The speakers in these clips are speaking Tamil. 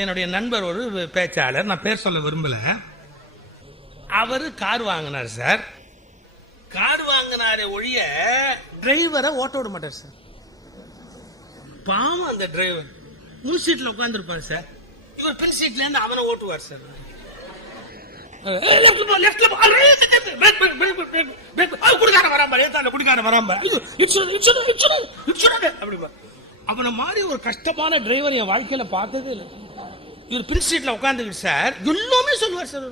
என்னுடைய நண்பர் ஒரு பேச்சாளர், நான் பேர் சொல்ல விரும்பல. அவரு கார் வாங்கினார் சார். கார் வாங்கினாரே ஒழிய டிரைவரை ஓட்ட விட மாட்டார் சார். பாவம் அந்த டிரைவர் முன் சீட்ல உட்கார்ந்துருப்பார் சார். இவர் பின் சீட்ல இருந்து அவனை ஓட்டுவார் சார். அவனை மாதிரி ஒரு கஷ்டமான டிரைவர் என் வாழ்க்கையில பார்த்ததே இல்லை. இவர் பின் சீட்ல உட்கார்ந்துக்கிட்டு சார் எல்லாமே சொல்லுவார் சார்.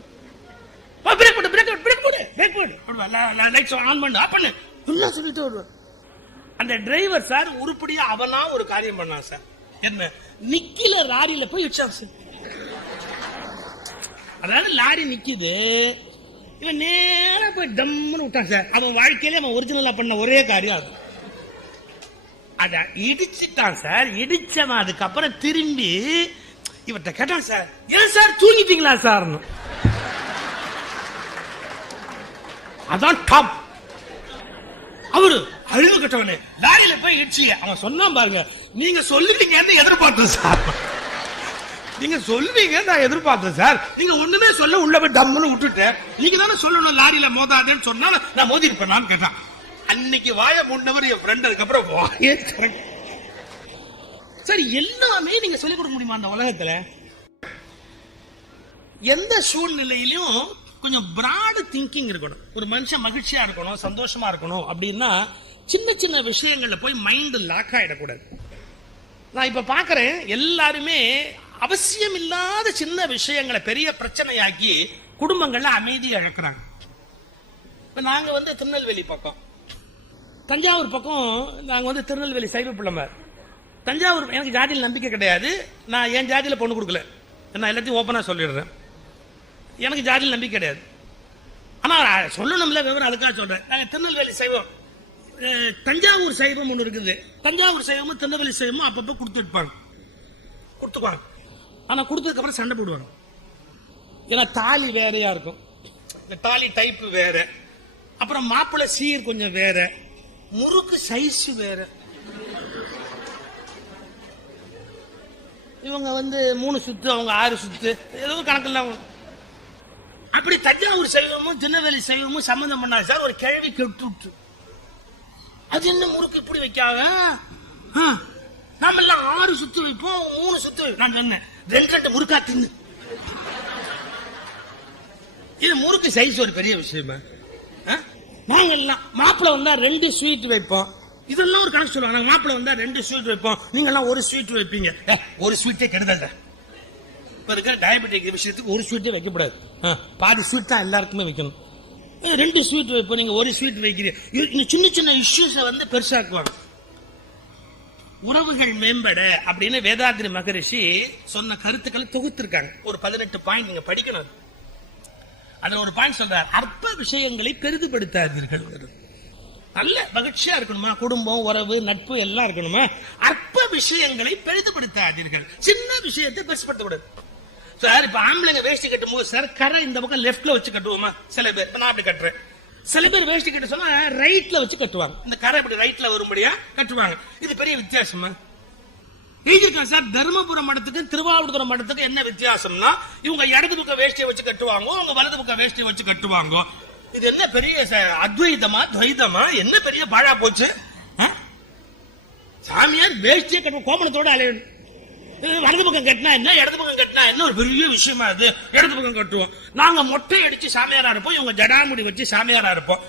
பிரேக் போடு, பிரேக் போடு, பிரேக் போடு, பிரேக் போடு, லைட்ஸ் ஆன் பண்ணு, ஆஃப் பண்ணு, எல்லாம் சொல்லிட்டு வருவார். அந்த டிரைவர் சார் உருப்படியா அவனா ஒரு காரியம் பண்ணான் சார். என்ன, நிக்கில லாரியில போய் இடிச்சான் சார். அதாவது லாரி நிக்குது, இவன் நேரா போய் டம்னு விட்டான் சார். அவன் வாழ்க்கையில அவன் ஒரிஜினலா பண்ண ஒரே காரியம் அது. அத இடிச்சுட்டான் சார். இடிச்சவன் அதுக்கப்புறம் திரும்பி இவர்கிட்ட கேட்டான் சார், ஏன் சார் தூங்கிட்டீங்களா சார்? அதான் டாப். அவரு அழிவு கட்டவனே லாரியில போய் இடிச்சு அவன் சொன்னான் பாருங்க, நீங்க சொல்லுவீங்கன்னு எதிர்பார்த்தேன் சார். நீங்க சொல்லுவீங்க நான் எதிர்பார்த்தேன் சார். நீங்க ஒண்ணுமே சொல்ல உள்ள போய் டம்னு விட்டுட்டேன். நீங்க தானே சொல்லணும் லாரியில மோதாதேன்னு சொன்னா நான் மோதி இருப்பேன் கேட்டான். அன்னைக்கு வாய முன்னவர் என் ஃப்ரெண்ட். அதுக்கப்புறம் வாயே சார். எல்லாமே நீங்க சொல்லிக் கொடுக்க முடியுமா அந்த உலகத்துல? எந்த சூழ்நிலையிலும் கொஞ்சம் பிராட் திங்கிங் இருக்கணும். ஒரு மனுஷன் மகிழ்ச்சியா இருக்கணும், சந்தோஷமா இருக்கணும் அப்படின்னா சின்ன சின்ன விஷயங்கள்ல போய் மைண்ட் லாக் ஆயிடக்கூடாது. நான் இப்ப பாக்குறேன் எல்லாருமே அவசியம் இல்லாத சின்ன விஷயங்களை பெரிய பிரச்சனையாக்கி குடும்பங்கள்ல அமைதியை இழக்கிறாங்க. இப்ப நாங்க திருநெல்வேலி பக்கம், தஞ்சாவூர் பக்கம், நாங்க திருநெல்வேலி சைவ பிள்ளைமார். தஞ்சாவூர் எனக்கு ஜாதியில் நம்பிக்கை கிடையாது. நான் என் ஜாதியில பொண்ணு கொடுக்கல. நான் எல்லாத்தையும் ஓப்பனா சொல்லிடுறேன். எனக்கு ஜாதியில் நம்பிக்கை கிடையாது. ஆனா சொல்லணும்ல விவரம், அதுக்காக சொல்றேன். நாங்க திருநெல்வேலி சைவம், தஞ்சாவூர் சைவம் ஒண்ணு இருக்குது. தஞ்சாவூர் சைவமும் திருநெல்வேலி சைவமும் அப்பப்ப கொடுத்துக்குவாங்க. ஆனா கொடுத்ததுக்கு அப்புறம் சண்டை போடுவாங்க. ஏன்னா தாலி வேறையா இருக்கும், இந்த தாலி டைப் வேற, அப்புறம் மாப்பிள்ளை சீர் கொஞ்சம் வேற, முறுக்கு சைஸ் வேற. இவங்க 3 சுத்து, அவங்க 6 சுத்து, ஏதோ கணக்கு. அப்படி தஞ்சாவூர் சைவமும் திருநெல்வேலி சைவமும் சம்பந்தம் பண்ணாங்க சார். ஒரு கிழவி கெட்டு, அது என்ன முறுக்கு இப்படி வைக்காங்க, நாம எல்லாம் 6 சுத்து வைப்போம், 3 சுத்து. நான் சொன்னேன் 2 முறுக்கா தின்னு. இது முறுக்கு சைஸ் ஒரு பெரிய விஷயமா? நாங்க எல்லாம் மாப்பிள்ள வந்தா 2 ஸ்வீட் வைப்போம். இதெல்லாம் ஒரு கணக்கு சொல்லுவாங்க. மாப்பிள்ள வந்தா 2 ஸ்வீட் வைப்போம், நீங்க எல்லாம் 1 ஸ்வீட் வைப்பீங்க. ஒரு ஸ்வீட்டே கெடுதல். இப்ப இருக்கிற டயபெட்டிக் விஷயத்துக்கு 1 ஸ்வீட்டே வைக்கப்படாது. பாதி ஸ்வீட் தான் எல்லாருக்குமே வைக்கணும். 2 ஸ்வீட் வைப்போம், நீங்க 1 ஸ்வீட் வைக்கிறீங்க. சின்ன சின்ன இஷ்யூஸ பெருசாக்குவாங்க. உறவுகள் மேம்பட அப்படின்னு வேதாத்ரி மகரிஷி சொன்ன கருத்துக்களை தொகுத்திருக்காங்க. ஒரு 18 பாயிண்ட் நீங்க படிக்கணும். அதுல ஒரு பாயிண்ட் சொல்றார், அற்ப விஷயங்களை பெரிதுபடுத்தாதீர்கள். நல்ல மகிழ்ச்சியா இருக்கணுமா, குடும்பம், உறவு, நட்பு எல்லாம் இருக்கணுமா, அற்ப விஷயங்களை பெரிதுபடுத்தாதீர்கள். சின்ன விஷயத்தை பெருசுபடுத்தக்கூடாது சார். இப்ப ஆம்பளைங்க வேஷ்டி கட்டும் போது சார் கரை இந்த பக்கம் லெப்ட்ல வச்சு கட்டுவோமா சில பேர். நான் அப்படி கட்டுறேன். சில பேர் வேஷ்டி கட்ட சொன்னா ரைட்ல வச்சு கட்டுவாங்க. இந்த கரை இப்படி ரைட்ல வரும்படியா கட்டுவாங்க. இது பெரிய வித்தியாசமா எழுதிருக்காங்க சார். தர்மபுரம் மடத்துக்கு திருவாவூர்துறை மடத்துக்கு என்ன வித்தியாசம்னா, இவங்க இடது பக்கம் வேஷ்டியை வச்சு கட்டுவாங்க, அவங்க வலது பக்கம் வேஷ்டியை வச்சு கட்டுவாங்க. இது என்ன பெரிய அத்வைதமா துவைதமா? என்ன பெரிய பாழா போச்சு? சாமியார் வேஷ்டியை கட்ட கோமணத்தோட அலையணும். வலது பக்கம் கட்டினா என்ன, இடது பக்கம் கட்டினா என்ன ஒரு பெரிய விஷயமா? அது இடது பக்கம் கட்டுவோம். நாங்க மொட்டை அடிச்சு சாமியாரா இருப்போம், இவங்க ஜடாமுடி வச்சு சாமியாரா இருப்போம்.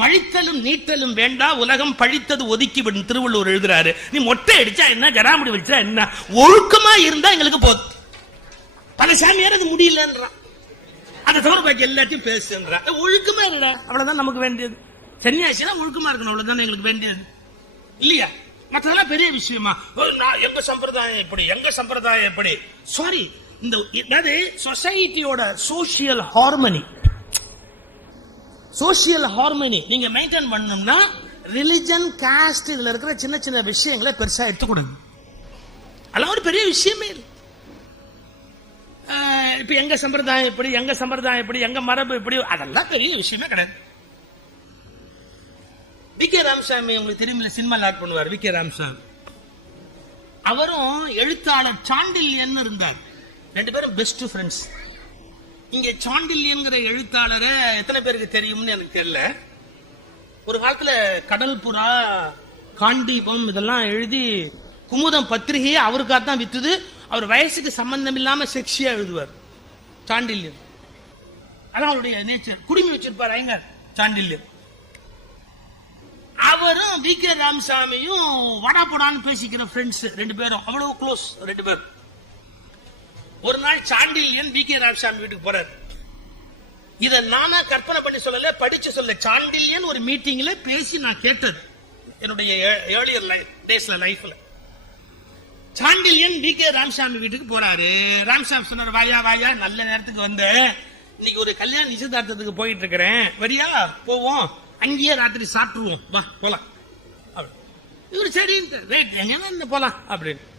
மழித்தலும் நீட்டலும் வேண்டா, உலகம் பழித்தது ஒதுக்கி விடும் திருவள்ளுவர் எழுதுறாரு. நீ மொட்டை அடிச்சா என்ன, ஜடாமுடி வச்சா என்ன, ஒழுக்கமா இருந்தா எங்களுக்கு போதும். பல சாமியார் அது முடியலன்றான். அதை தவிர பாக்கி எல்லாத்தையும் பேசுன்றான். ஒழுக்கமா இல்லடா, அவ்வளவுதான் நமக்கு வேண்டியது. சன்னியாசினா ஒழுக்கமா இருக்கணும், அவ்வளவுதான் எங்களுக்கு வேண்டியது இல்லையா? மற்றதெல்லாம் பெரிய விஷயமா? எங்க சம்பிரதாயம் எப்படி, எங்க சம்பிரதாயம் எப்படி? சாரி, இந்த சொசைட்டியோட சோசியல் ஹார்மனி, சோசியல் ஹார்மனி நீங்க மெயின்டைன் பண்ணணும்னா ரிலிஜன், காஸ்ட், இதுல இருக்கிற சின்ன சின்ன விஷயங்களை பெருசா எடுத்துக்கூடாது. அதெல்லாம் ஒரு பெரிய விஷயமே இல்லை. இப்ப எங்க சம்பிரதாயம் எப்படி, எங்க சம்பிரதாயம் எப்படி, எங்க மரபு எப்படி, அதெல்லாம் பெரிய விஷயமே கிடையாது. வி கே ராமசாமி உங்களுக்கு தெரியுமில்ல, சினிமா லாக் பண்ணுவார் வி கே ராமசாமி. அவரும் எழுத்தாளர் சாண்டில்யன் இருந்தார். 2 பேரும் பெஸ்ட் ஃப்ரெண்ட்ஸ். இங்க சாண்டில்யன்ங்கிற எழுத்தாளரை எத்தனை பேருக்கு தெரியும்னு எனக்கு தெரியல. ஒரு காலத்துல கடல் புறா, காண்டீபம் இதெல்லாம் எழுதி குமுதம் பத்திரிகையே அவருக்காகத்தான் வித்துது. அவர் வயசுக்கு சம்பந்தம் இல்லாம செக்ஸியா எழுதுவார் சாண்டில்யன். அதான் அவருடைய நேச்சர். குடுமி வச்சிருப்பார் ஐங்க சாண்டில்யன். அவரும் வி கே ராமசாமியும் வடா போடான்னு பேசிக்கிற ஃப்ரெண்ட்ஸ் 2 பேரும், அவ்வளவு க்ளோஸ் 2 பேர். ஒரு நாள் சாண்டில்யன் வி கே ராமசாமி வீட்டுக்கு போறாரு. இத நானா கற்பனை பண்ணி சொல்லல, படிச்சு சொல்ல. சாண்டில்யன் ஒரு மீட்டிங்ல பேசி நான் கேட்டது என்னுடைய ஏர்லியர் டேஸ்ல லைஃப்ல. சாண்டில்யன் வி கே ராமசாமி வீட்டுக்கு போறாரு. ராமசாமி சொன்னார், வாயா வாயா, நல்ல நேரத்துக்கு வந்த. இன்னைக்கு ஒரு கல்யாண நிச்சயதார்த்தத்துக்கு போயிட்டு இருக்கிறேன், வரியா போவோம், அங்கேயே ராத்திரி சாப்பிட்டுருவோம், வா போலாம். இவரு சரி எங்க போலாம் அப்படின்னு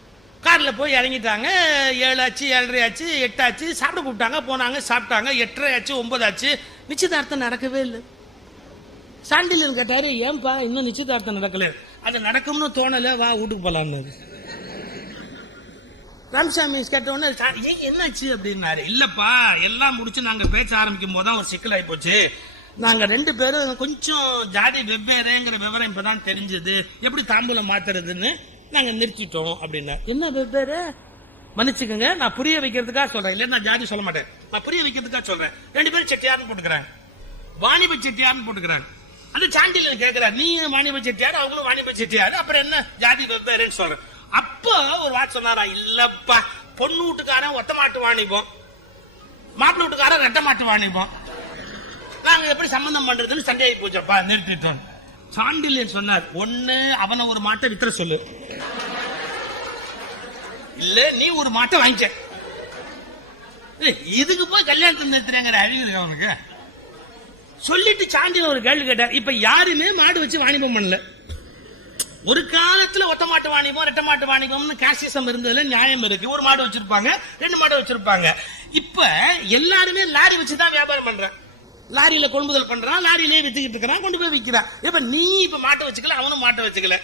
கார்ல போய் இறங்கிட்டாங்க. 7 ஆச்சு, 7:30 ஆச்சு, 8 ஆச்சு. சாப்பிட கூப்பிட்டாங்க, போனாங்க, சாப்பிட்டாங்க. 8:30 ஆச்சு, 9 ஆச்சு. நிச்சயதார்த்தம் நடக்கவே இல்லை. சாண்டில்யன் கேட்டாரு, ஏன்பா இன்னும் நிச்சயதார்த்தம் நடக்கல? அது நடக்கும்னு தோணல, வா வீட்டுக்கு போலாம்னு. ராமசாமி கேட்ட உடனே என்னாச்சு அப்படின்னாரு. இல்லப்பா, எல்லாம் முடிச்சு நாங்க பேச ஆரம்பிக்கும் போதுதான் ஒரு சிக்கல் ஆகி போச்சு. நாங்க 2 பேரும் கொஞ்சம் ஜாதி வெவ்வேறேங்கிற விவரம் இப்பதான் தெரிஞ்சது. எப்படி தாம்பூலம் மாத்துறதுன்னு நாங்க நிறுத்திட்டோம் அப்படின்னா. என்ன வெவ்வேறு? மன்னிச்சுக்கோங்க, நான் புரிய வைக்கிறதுக்காக சொல்றேன், இல்ல நான் ஜாதி சொல்ல மாட்டேன், நான் புரிய வைக்கிறதுக்காக சொல்றேன். 2 பேரும் செட்டியார்னு போட்டுக்கிறாங்க, வாணிப செட்டியார்னு போட்டுக்கிறாங்க. அந்த சாண்டில்யன் கேட்கிறார், நீ வாணிப செட்டியார், அவங்களும் வாணிப செட்டியார், அப்புறம் என்ன ஜாதி வெவ்வேறுன்னு சொல்றேன். அப்போ ஒரு வார்த்தை சொன்னாரா, இல்லப்பா, பொண்ணு வீட்டுக்காரன் ஒத்த மாட்டு வாணிபம், மாப்பிள்ளை வீட்டுக்காரன் ரெட்ட மாட்டு வாணிபம், நாங்க எப்படி சம்பந்தம் பண்றதுன்னு சண்டையாகி போச்சப்பா, நிறுத்திட்டோம். சாண்டில்யன் சொன்னார், ஒண்ணு அவனை ஒரு மாட்டை வித்துற சொல்லு, இல்ல நீ ஒரு மாட்டை வாங்கிக்க. இதுக்கு போய் கல்யாணத்தை நிறுத்துறேங்கிற அறிவு அவனுக்கு சொல்லிட்டு சாண்டில்யன் ஒரு கேள்வி கேட்டார். இப்ப யாருமே மாடு வச்சு வாணிபம் பண்ணல. ஒரு காலத்துல ஒத்த மாட்டு வாணிபம், ரெட்ட மாட்டு வாணிபம்னு காசிசம் இருந்ததுல நியாயம் இருக்கு. ஒரு மாடு வச்சிருப்பாங்க, 2 மாடு வச்சிருப்பாங்க. இப்ப எல்லாருமே லாரி வச்சுதான் வியாபாரம் பண்றாங்க. லாரியில கொள்முதல் பண்றான், லாரியிலே வித்துக்கிட்டு இருக்கிறான், கொண்டு போய் விற்கிறான். இப்ப நீ இப்ப மாட்டை வச்சுக்கல, அவனும் மாட்டை வச்சுக்கல.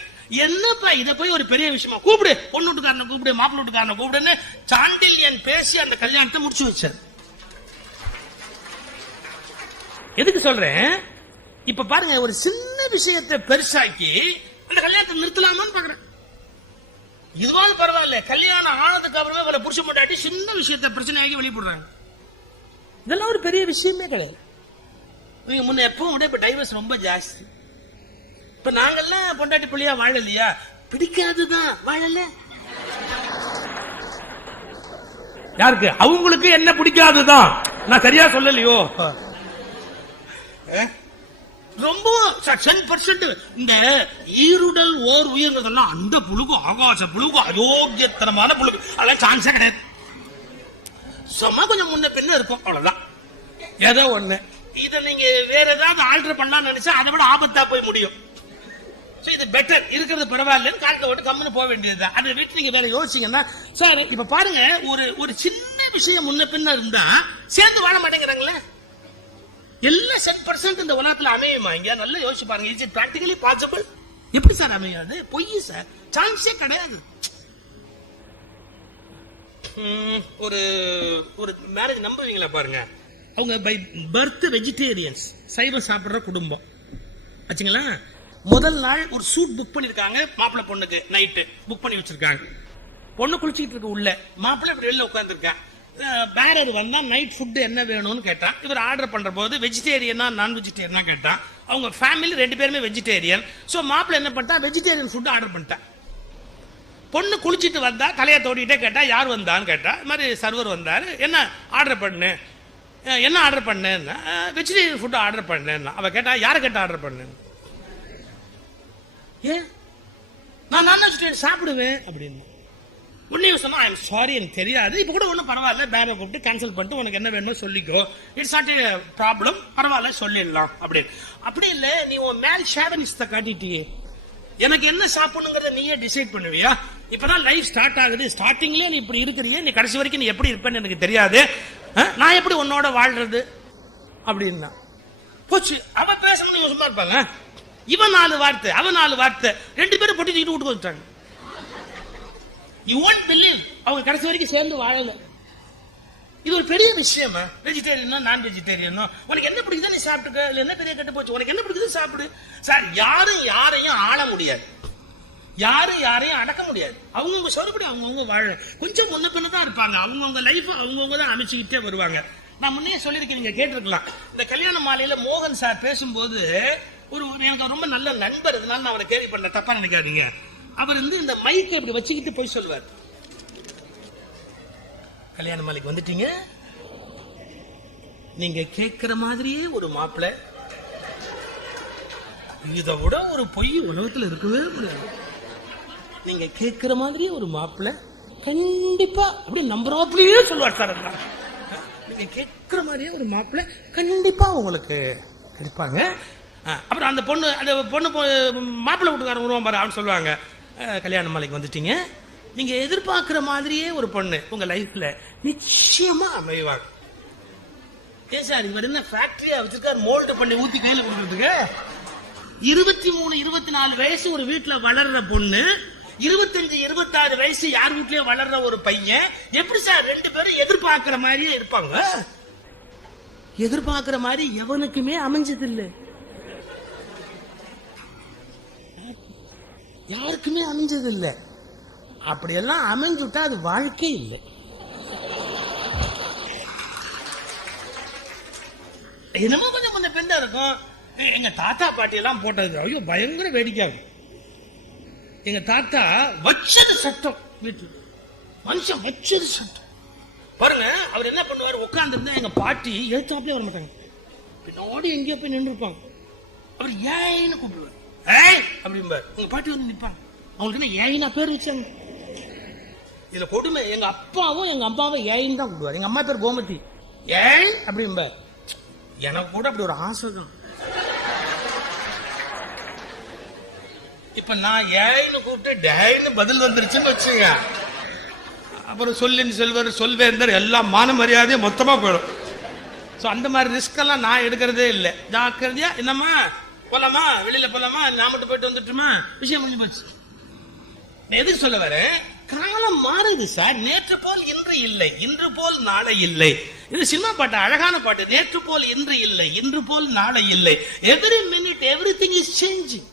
என்னப்பா இத போய் ஒரு பெரிய விஷயமா? கூப்பிடு, பொண்ணு வீட்டுக்காரனை கூப்பிடு, மாப்பிள்ளை வீட்டுக்காரனை கூப்பிடுன்னு சாண்டில்யன் பேசி அந்த கல்யாணத்தை முடிச்சு வச்சார். எதுக்கு சொல்றேன்? இப்ப பாருங்க, ஒரு சின்ன விஷயத்தை பெருசாக்கி அந்த கல்யாணத்தை நிறுத்தலாமான்னு பாக்குறேன். இதுவாது பரவாயில்ல, கல்யாணம் ஆனதுக்கு அப்புறமே வர புருஷ முன்னாடி சின்ன விஷயத்தை பிரச்சனையாகி வெளியிடுறாங்க. இதெல்லாம் ஒரு பெரிய விஷயமே கிடையாது. நீங்க முன்ன எப்பவும் விட இப்ப டைவர்ஸ் ரொம்ப ஜாஸ்தி. இப்ப நாங்கெல்லாம் பொண்டாட்டி புள்ளியா வாழலையா? பிடிக்காதுதான், வாழல. யாருக்கு? அவங்களுக்கு என்ன பிடிக்காதுதான். நான் சரியா சொல்லலையோ? ரொம்ப 10% இந்த ஈருடல் ஓர் உயிர்னா அந்த புழுகு, ஆகாச புழுகு, அயோக்கியத்தனமான புழுகு, அதெல்லாம் சான்ஸே கிடையாது. சும்மா கொஞ்சம் முன்ன பின்ன இருக்கும், அவ்வளவுதான். ஏதோ ஒண்ணு. இதை நீங்க வேற ஏதாவது ஆல்டர் பண்ணலாம்னு நினைச்சா அதை விட ஆபத்தா போய் முடியும். இது பெட்டர், இருக்கிறது பரவாயில்லன்னு காலத்தை விட்டு கம்முன்னு போக வேண்டியது. அதை விட்டு நீங்க வேற யோசிச்சீங்கன்னா, சார் இப்ப பாருங்க, ஒரு சின்ன விஷயம் முன்ன பின்ன இருந்தா சேர்ந்து வாழ மாட்டேங்கிறாங்களே. எல்லாம் 10% இந்த உலகத்துல அமையுமா? இங்க நல்லா யோசிச்சு பாருங்க. Is it practically possible? எப்படி சார் அமையாது? பொய் சார், சான்ஸே கிடையாது. ஒரு மேரேஜ் நம்புவீங்களா பாருங்க, அவங்க பை பர்த் வெஜிடேரியன்ஸ், சைவம் சாப்பிடுற குடும்பம் ஆச்சுங்களா. முதல் நாள் ஒரு சூட் புக் பண்ணிருக்காங்க மாப்பிள்ளை பொண்ணுக்கு, நைட்டு புக் பண்ணி வச்சிருக்காங்க. பொண்ணு குளிச்சுட்டு இருக்கு உள்ள, மாப்பிள்ளை இப்படி வெளில உட்கார்ந்து இருக்கான். பேரர் வந்தா நைட் ஃபுட் என்ன வேணும்னு கேட்டான். இவர் ஆர்டர் பண்ற போது வெஜிடேரியனா நான் வெஜிடேரியனா கேட்டான். அவங்க ஃபேமிலி 2 பேருமே வெஜிடேரியன். சோ மாப்பிள்ளை என்ன பண்ணிட்டா, வெஜிடேரியன் ஃபுட் ஆர்டர் பண்ணிட்டான். பொண்ணு குளிச்சிட்டு வந்தா, தலையை தோடிட்டே கேட்டா, யார் வந்தான்னு கேட்டா. இது மாதிரி சர்வர் வந்தாரு, என்ன ஆர்டர் பண்ணு, என்ன ஆர்டர் பண்ணேன்னா, வெஜிடேரியன் ஃபுட் ஆர்டர் பண்ணேன்னா. அவ கேட்டா, யாரை கேட்டா ஆர்டர் பண்ணேன்? ஏன் நான் நான் வெஜிடேரியன் சாப்பிடுவேன் அப்படின்னு. உடனே சொன்னா, ஐ எம் சாரி, எனக்கு தெரியாது. இப்ப கூட ஒன்னும் பரவாயில்ல, பேரை கூப்பிட்டு கேன்சல் பண்ணிட்டு உனக்கு என்ன வேணும் சொல்லிக்கோ, இட்ஸ் நாட் எ ப்ராப்ளம், பரவாயில்ல சொல்லிடலாம் அப்படின்னு. அப்படி இல்ல, நீ உன் மேல் ஷேவனிஸ்ட காட்டிட்டியே, எனக்கு என்ன சாப்பிடணுங்கிறத நீயே டிசைட் பண்ணுவியா? இப்பதான் லைஃப் ஸ்டார்ட் ஆகுது, ஸ்டார்டிங்லயே நீ இப்படி இருக்கிறியே, நீ கடைசி வரைக்கும் நீ எப்படி இருப்பேன்னு எனக்கு தெரியாது, நான் எப்படி உன்னோட வாழ்றது அப்படின்னா போச்சு. அவ பேசணும், நீங்க சும்மா இருப்பாங்க. இவன் 4 வார்த்தை, அவன் 4 வார்த்தை, 2 பேரும் பொட்டி தூக்கிட்டு வீட்டுக்கு வந்துட்டாங்க. யூ won't believe அவங்க கடைசி வரைக்கும் சேர்ந்து வாழல. இது ஒரு பெரிய விஷயமா? வெஜிடேரியனோ நான் வெஜிடேரியனோ உனக்கு என்ன பிடிக்குதோ நீ சாப்பிட்டுக்க, இல்ல என்ன பெரிய கெட்டு போச்சு, உனக்கு என்ன பிடிக்குதோ சாப்பிடு. சார் யாரும் யாரையும் ஆள முடியாது, யாரும் யாரையும் அடக்க முடியாது. அவங்கவுங்க சொல்றபடி அவங்கவுங்க வாழ கொஞ்சம் முன்ன பின்ன தான் இருப்பாங்க. அவங்கவுங்க லைஃப் அவங்கவுங்க தான் அமைச்சுக்கிட்டே வருவாங்க. நான் முன்னே சொல்லியிருக்கேன், நீங்க கேட்டிருக்கலாம். இந்த கல்யாண மாலையில மோகன் சார் பேசும்போது ஒரு எனக்கு ரொம்ப நல்ல நண்பர், அதனால நான் அவரை கேள்வி பண்ண, தப்பா நினைக்காதீங்க. அவர் இந்த மைக்கை இப்படி வச்சுக்கிட்டு போய் சொல்லுவார், கல்யாண மாலைக்கு வந்துட்டீங்க, நீங்க கேட்கிற மாதிரியே ஒரு மாப்பிள்ளை, இதை விட ஒரு பொய் உலகத்துல இருக்கவே முடியாது. நீங்க கேட்கிற மாதிரியே ஒரு மாப்பிள்ளை கண்டிப்பா அப்படி நம்புறாப்லயே சொல்லுவார் சார். நீங்க கேட்கிற மாதிரியே ஒரு மாப்பிள்ளை கண்டிப்பா உங்களுக்கு கிடைப்பாங்க. அப்புறம் அந்த பொண்ணு மாப்பிள்ளை வீட்டுக்காரன் வருவான் பாரு, அவன் சொல்லுவாங்க, கல்யாண மாலைக்கு வந்துட்டீங்க, நீங்க எதிர்பார்க்கிற மாதிரியே ஒரு பொண்ணு உங்க லைஃப்ல நிச்சயமா அமைவாங்க. ஏன் சார் இவர் என்ன ஃபேக்டரியா வச்சிருக்காரு, மோல்டு பண்ணி ஊத்தி கையில கொடுத்துருக்கு? 23 24 வயசு ஒரு வீட்டுல வளர்ற பொண்ணு, 25 26 வயசு யார் வீட்லயும் வளர்ற ஒரு பையன், எப்படி சார் ரெண்டு பேரும் எதிர்பார்க்கிற மாதிரியே இருப்பாங்க? எதிர்பார்க்கிற மாதிரி எவனுக்குமே அமைஞ்சது இல்லை, யாருக்குமே அமைஞ்சது இல்லை. அப்படியெல்லாம் அமைஞ்சுட்டா அது வாழ்க்கை இல்லை. என்னமோ கொஞ்சம் கொஞ்சம் பெண்டா இருக்கும். எங்க தாத்தா பாட்டி எல்லாம் போட்டது ஐயோ பயங்கர வேடிக்கையாகும். எங்க தாத்தா வச்சது சட்டம், வீட்டுல மனுஷன் வச்சது சட்டம் பாருங்க. அவர் என்ன பண்ணுவார், உட்கார்ந்து இருந்தா எங்க பாட்டி எழுத்தாப்லயே வர மாட்டாங்க, பின்னாடி எங்கேயோ போய் நின்று இருப்பாங்க. அவர் ஏன்னு கூப்பிடுவார், ஏய் அப்படிம்பார். உங்க பாட்டி வந்து நிற்பாங்க, அவங்களுக்கு என்ன ஏயினா பேர் வச்சாங்க. இதுல கொடுமை, எங்க அப்பாவும் எங்க அம்மாவும் ஏயின்னு தான் கூப்பிடுவார். எங்க அம்மா பேர் கோமதி, ஏய் அப்படிம்பார். எனக்கு கூட அப்படி ஒரு ஆசை தான். இப்ப நான் ஏன்னு கூப்பிட்டு டேன்னு பதில் வந்துருச்சுன்னு வச்சுங்க, அப்புறம் சொல்லின்னு செல்வர் சொல்வேந்தர் எல்லாம் மான மரியாதையும் மொத்தமா போயிடும். அந்த மாதிரி ரிஸ்க் எல்லாம் நான் எடுக்கிறதே இல்லை. ஜாக்கிரதையா என்னம்மா போலாமா, வெளியில போலாமா, நான் மட்டும் போயிட்டு வந்துட்டுமா, விஷயம் முடிஞ்சு போச்சு. எதுக்கு சொல்ல வரேன், காலம் மாறுது சார். நேற்று போல் இன்று இல்லை, இன்று போல் நாளை இல்லை. இது சினிமா பாட்டு, அழகான பாட்டு. நேற்று போல் இன்று இல்லை, இன்று போல் நாளை இல்லை. Every minute everything is changing.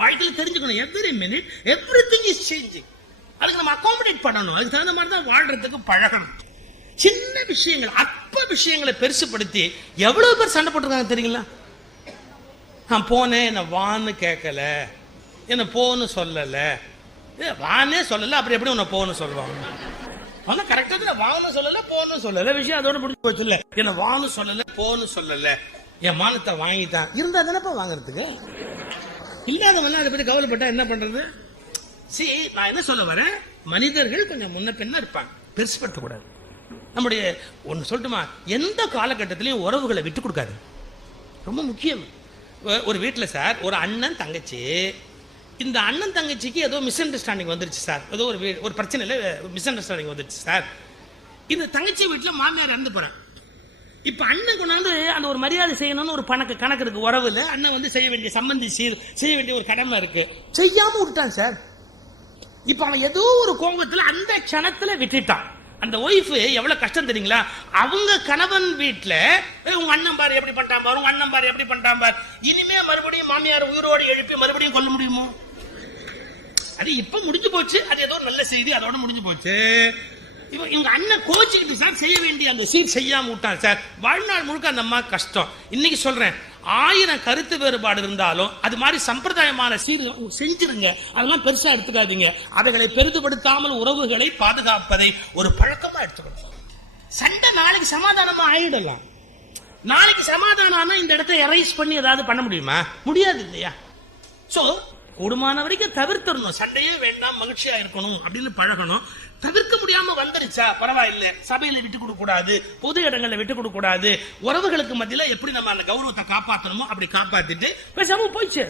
வாழ்க்கையில் தெரிஞ்சுக்கணும், every minute everything is changing. அதுக்கு நம்ம அகாமடேட் பண்ணணும், அதுக்கு தகுந்த மாதிரி தான் வாழ்றதுக்கு பழகணும். சின்ன விஷயங்கள், அற்ப விஷயங்களை பெருசுப்படுத்தி எவ்வளவு பேர் சண்டை போட்டிருக்காங்க தெரியுங்களா? நான் போனேன், என்ன வான்னு கேட்கல, என்ன போன்னு சொல்லல, வானே சொல்லல, அப்புறம் எப்படி உன்னை போன்னு சொல்லுவாங்க? ஆனா கரெக்டா வான்னு சொல்லல, போன்னு சொல்லல, விஷயம் அதோட முடிஞ்சு போச்சு. இல்ல என்ன வான்னு சொல்லல, போன்னு சொல்லல, என் மானத்தை வாங்கிட்டான். இருந்தா தானப்பா வாங்கறதுக்கு. இல்லாதவங்க அதை பத்தி கவலைப்பட்டா என்ன பண்றது? நான் என்ன சொல்ல வரேன், மனிதர்கள் கொஞ்சம் முன்ன பின்ன இருப்பாங்க, பெருசுப்படுத்த கூடாது. நம்முடைய ஒன்னு சொல்லட்டுமா, எந்த காலகட்டத்திலையும் உறவுகளை விட்டு கொடுக்காது, ரொம்ப முக்கியம். ஒரு வீட்டுல சார் ஒரு அண்ணன் தங்கச்சி, இந்த அண்ணன் தங்கச்சிக்கு ஏதோ மிஸ் அண்டர்ஸ்டாண்டிங் வந்துருச்சு சார், ஏதோ ஒரு பிரச்சனையில மிஸ் அண்டர்ஸ்டாண்டிங் வந்துருச்சு சார். இந்த தங்கச்சி வீட்டுல மாமியார் இறந்து போறாங்க. இப்ப அண்ணன் கொண்டாந்து அந்த ஒரு மரியாதை செய்யணும்னு ஒரு கணக்கு இருக்கு உறவுல. அண்ணன் செய்ய வேண்டிய சம்பந்தி செய்ய வேண்டிய ஒரு கடமை இருக்கு, செய்யாம விட்டுட்டான் சார். இப்ப அவன் ஏதோ ஒரு கோபத்துல அந்த க்ஷணத்துல விட்டுட்டான். அந்த ஒய்ஃப் எவ்வளவு கஷ்டம் தெரியுங்களா? அவங்க கணவன் வீட்டுல உங்க அண்ணன் பாரு எப்படி பண்ணிட்டான் பாரு, உங்க அண்ணன் பாரு எப்படி பண்ணிட்டான் பாரு. இனிமே மறுபடியும் மாமியார் உயிரோடு எழுப்பி மறுபடியும் கொல்ல முடியுமோ? அது இப்ப முடிஞ்சு போச்சு, அது ஏதோ நல்ல செய்தி, அதோட முடிஞ்சு போச்சு. இவங்க அண்ணன் கோச்சிக்கிட்டு சார் செய்ய வேண்டிய அந்த சீர் செய்யாம விட்டான் சார். வாழ்நாள் முழுக்க அந்த அம்மா கஷ்டம். இன்னைக்கு சொல்றேன், 1000 கருத்து வேறுபாடு இருந்தாலும் அது மாதிரி சம்பிரதாயமான சீர் செஞ்சிருங்க, அதெல்லாம் பெருசா எடுத்துக்காதீங்க. அவைகளை பெரிதுபடுத்தாமல் உறவுகளை பாதுகாப்பதை ஒரு பழக்கமா எடுத்துக்கணும். சண்டை நாளைக்கு சமாதானமா ஆயிடலாம். நாளைக்கு சமாதானம் ஆனா இந்த இடத்தை எரைஸ் பண்ணி ஏதாவது பண்ண முடியுமா? முடியாது இல்லையா? சோ கூடுமான வரைக்கும் தவிர்த்திடணும். சண்டையே வேண்டாம், மகிழ்ச்சியா இருக்கணும் அப்படின்னு பழகணும். தவிர்க்க முடியாம வந்துருச்சா பரவாயில்ல, சபையில விட்டு கொடுக்க கூடாது, பொது இடங்கள்ல விட்டு கொடுக்க கூடாது. உறவுகளுக்கு மத்தியில எப்படி நம்ம அந்த கௌரவத்தை காப்பாற்றணுமோ அப்படி காப்பாத்திட்டு பேசாம போயிடுச்சு.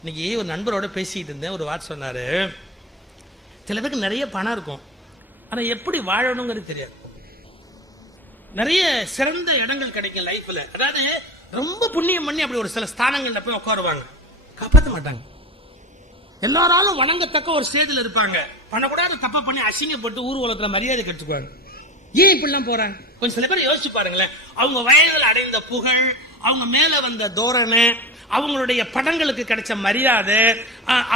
இன்னைக்கு ஒரு நண்பரோட பேசிட்டு இருந்தேன், ஒரு வார்த்தை சொன்னாரு, சில பேருக்கு நிறைய பணம் இருக்கும், ஆனா எப்படி வாழணுங்கிறது தெரியாது. நிறைய சிறந்த இடங்கள் கிடைக்கும் லைஃப்ல, அதாவது ரொம்ப புண்ணியம் பண்ணி அப்படி ஒரு சில ஸ்தானங்கள்ல போய் உட்காருவாங்க, காப்பாற்ற மாட்டாங்க. எல்லாராலும் வணங்கத்தக்க ஒரு ஸ்டேஜ்ல இருப்பாங்க. பண்ணக்கூடாத தப்ப பண்ணி அசிங்கப்பட்டு ஊர் உலகத்துல மரியாதை கட்டுக்குவாங்க. ஏன் இப்படிலாம் போறாங்க? கொஞ்சம் சில பேர் யோசிச்சு பாருங்களேன். அவங்க வயதில் அடைந்த புகழ், அவங்க மேல வந்த தோரணை, அவங்களுடைய படங்களுக்கு கிடைச்ச மரியாதை,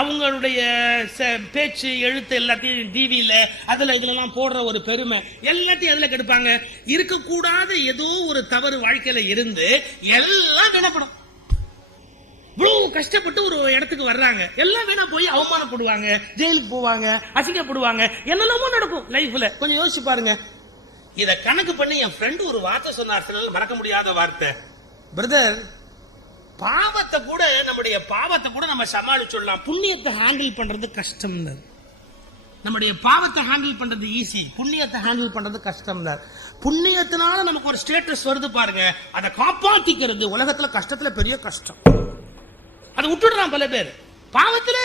அவங்களுடைய பேச்சு எழுத்து எல்லாத்தையும் டிவியில அதுல இதெல்லாம் போடுற ஒரு பெருமை எல்லாத்தையும் அதுல கெடுப்பாங்க. இருக்கக்கூடாத ஏதோ ஒரு தவறு வாழ்க்கையில இருந்து எல்லாம் வீணப்படும். இவ்வளவு கஷ்டப்பட்டு ஒரு இடத்துக்கு வர்றாங்க, எல்லாம் வேணா போய் அவமானப்படுவாங்க, ஜெயிலுக்கு போவாங்க, அசிங்கப்படுவாங்க, என்னெல்லாமோ நடக்கும் லைஃப்ல. கொஞ்சம் யோசிச்சு பாருங்க. இத கணக்கு பண்ணி என் ஃப்ரெண்ட் ஒரு வார்த்தை சொன்னார், சில மறக்க முடியாத வார்த்தை. பிரதர், பாவத்தை கூட நம்முடைய பாவத்தை கூட நம்ம சமாளிச்சுடலாம், புண்ணியத்தை ஹேண்டில் பண்றது கஷ்டம். நம்முடைய பாவத்தை ஹேண்டில் பண்றது ஈஸி, புண்ணியத்தை ஹேண்டில் பண்றது கஷ்டம். புண்ணியத்தினால நமக்கு ஒரு ஸ்டேட்டஸ் வருது பாருங்க, அதை காப்பாத்திக்கிறது உலகத்துல கஷ்டத்துல பெரிய கஷ்டம். அதை விட்டுடுறான் பல பேர். பாவத்துல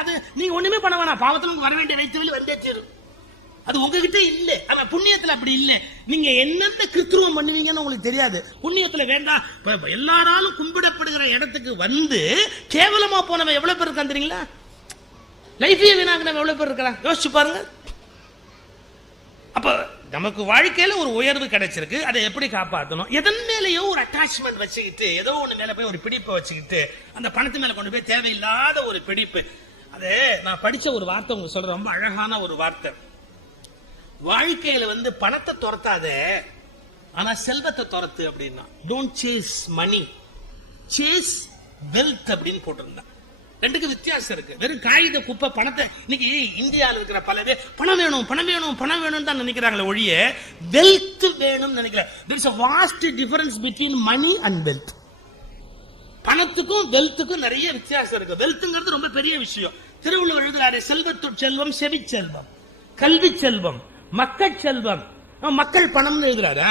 அது நீங்க ஒண்ணுமே பண்ண வேணாம், பாவத்துல வர வேண்டிய வைத்து வந்தே தீரும், அது உங்ககிட்ட இல்ல. ஆனா புண்ணியத்துல அப்படி இல்ல. நீங்க என்னென்ன கிருத்துருவம் பண்ணுவீங்கன்னு உங்களுக்கு தெரியாது. புண்ணியத்துல வேண்டாம், எல்லாராலும் கும்பிடப்படுகிற இடத்துக்கு வந்து கேவலமா போனவன் எவ்வளவு பேர் இருக்கான் தெரியுங்களா? லைஃபையே வீணாக்குனவன் எவ்வளவு பேர் இருக்கலாம், யோசிச்சு பாருங்க. அப்ப நமக்கு வாழ்க்கையில ஒரு உயர்வு கிடைச்சிருக்கு, அதை எப்படி காப்பாற்றணும்? எதன் மேலேயோ ஒரு அட்டாச்மெண்ட் வச்சுக்கிட்டு, ஏதோ ஒண்ணு மேல போய் ஒரு பிடிப்பை வச்சுக்கிட்டு, அந்த பணத்து மேல கொண்டு போய் தேவையில்லாத ஒரு பிடிப்பு. அது நான் படிச்ச ஒரு வார்த்தை உங்களுக்கு சொல்ற, ரொம்ப அழகான ஒரு வார்த்தை. வாழ்க்கையில வந்து பணத்தை துரத்தாத, ஆனா செல்வத்தை துரத்து அப்படின்னா. Don't chase money, chase wealth அப்படின்னு போட்டிருந்தா. ரெண்டுக்கு வித்தியாசம் இருக்கு. வெறும் காகித குப்பை பணத்தை இன்னைக்கு இந்தியாவில் இருக்கிற பல பேர் பணம் வேணும் பணம் வேணும் பணம் வேணும் தான் நினைக்கிறாங்களே ஒழிய வெல்த் வேணும் நினைக்கிறாங்க. there is a vast difference between money and wealth. பணத்துக்கும் வெல்த்துக்கும் நிறைய வித்தியாசம் இருக்கு. வெல்த்ங்கிறது ரொம்ப பெரிய விஷயம். திருவள்ளுவர் எழுதுறாரு, செல்வத்து செல்வம் செவி செல்வம், கல்வி செல்வம், மக்கள் செல்வம். மக்கள் பணம்னு எழுதுறாரு,